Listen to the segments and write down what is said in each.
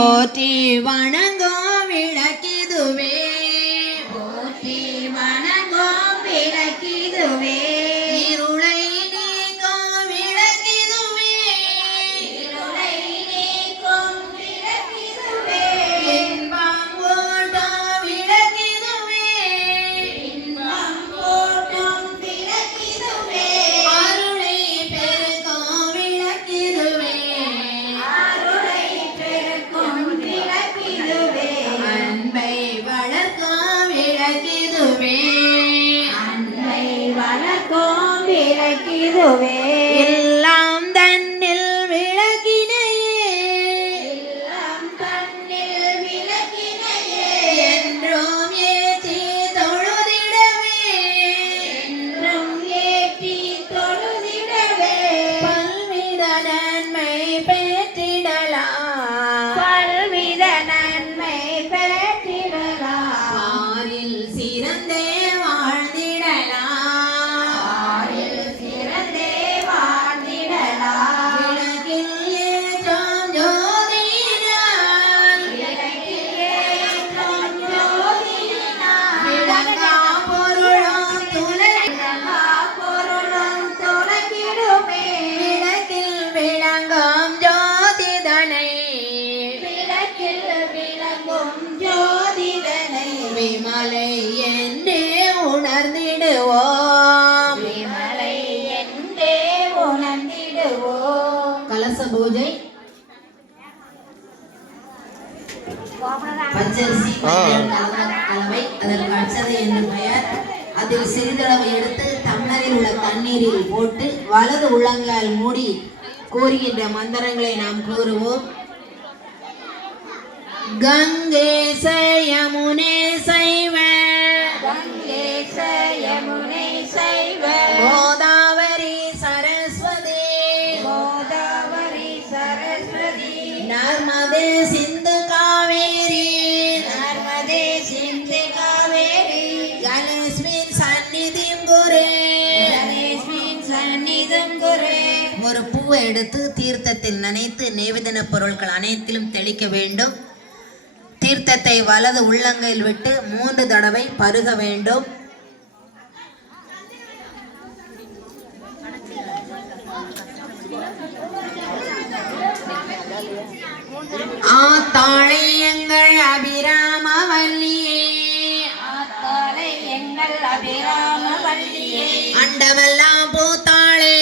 போற்றி வணங்கும் விளக்கிதுவே போற்றி வணங்கும் விளக்கிதுவே இருளை நீக்கும் விளக்கிதுவே இருளை நீக்கும் விளக்கிதுவே இன்பம் ஓட்டும் விளக்கிதுவே இன்பம் போற்றும் விளக்கிதுவே அருளை பெருக்கும் விளக்கிதுவே அருளை பெருக்கும் விளக்கிதுவே அன்பை வளர்க்கும் விளக்கிதுவே அன்பை வளர்க்கும் விளக்கிதுவே எல்லாம் தன்னில் விளக்கினையே எல்லாம் தன்னில் விளக்கினையே என்றும் ஏற்றி தொழுதிடவே என்றும் ஏற்றி தொழுதிடவே பல்வித நன்மை பெற்றிடலாம் பல்வித நன்மை பெற்றிடலாம் ஆரில் சிறந்தே வாழ்ந்திடலாம் ஆறில் சிறந்தே வாழ்ந்திடலாம் விளக்கில் ஏற்றும் ஜோதியினால் விளக்கில் ஏற்றும் ஜோதியினால் விளங்கா பொருளும் துளை விளங்கா பொருளும் துலங்கிடுமே விளக்கில் விளங்கும் ஜோதிதனை விளக்கில் விளங்கும் ஜோதிதனை விமலை என்றே உணர்ந்திடுவோம் விமலை என்றே உணர்ந்திடுவோம் கலச பூஜை பச்சரிசி மஞ்சள் கலவை அதற்கு அட்சதை என்று பெயர். அதில் சிறிதளவு எடுத்து டம்ளரில் உள்ள தண்ணீரில் போட்டு வலது உள்ளங்கால் மூடி கூறுகின்ற மந்திரங்களை நாம் கூறுவோம். கங்கேச யமுனே சைவ கங்கேச யமுனை சைவ கோதாவரி சரஸ்வதி கோதாவரி சரஸ்வதி நர்மதே சிந்து காவேரி நர்மதே சிந்து காவேரி ஜலேஸ்மின் சந்நிதிம் குரு. கணேஸ்வரின் சந்நிதம் குரு ஒரு பூவை எடுத்து தீர்த்தத்தில் நனைத்து நேவேதன பொருட்கள் அனைத்திலும் தெளிக்க வேண்டும். தீர்த்தத்தை வலது உள்ளங்கையில் விட்டு 3 தடவை பருக வேண்டும். ஆத்தாளை எங்கள் அபிராமவல்லியே ஆத்தாளை எங்கள் அபிராம வள்ளியே அண்டமெல்லாம் பூத்தாளே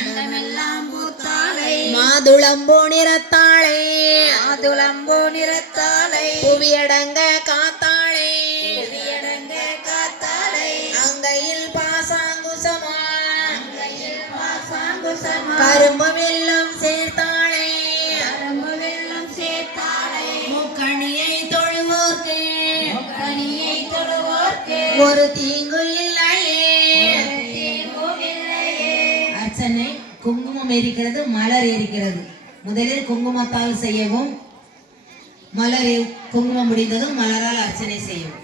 அண்டமெல்லாம் பூத்தாளை மாதுளம்பூ நிறத்தாளே மாதுளம்பூ நிறத்தாளை புவியடங்க காத்தாளே புவியடங்க காத்தாளை அங்கையில் பாசாங்குசமா கையில் பாசாங்குசமா கரும்பு வெல்லம் சேர்த்தாளே கரும்பு வெல்லம் சேர்த்தாளை முக்கணியை தொழுவோர்க்கு கனியை தொடுவோர்க்கு ஒரு தீங்கு இல்லையே. தீங்குமில்லையே. அர்ச்சனை குங்குமம் இருக்கிறது, மலர் இருக்கிறது. முதலில் குங்குமத்தால் செய்யவும், குங்குமம் முடிந்ததும் மலரால் அர்ச்சனை செய்யவும்.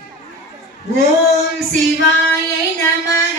ஓம் சிவாய நமக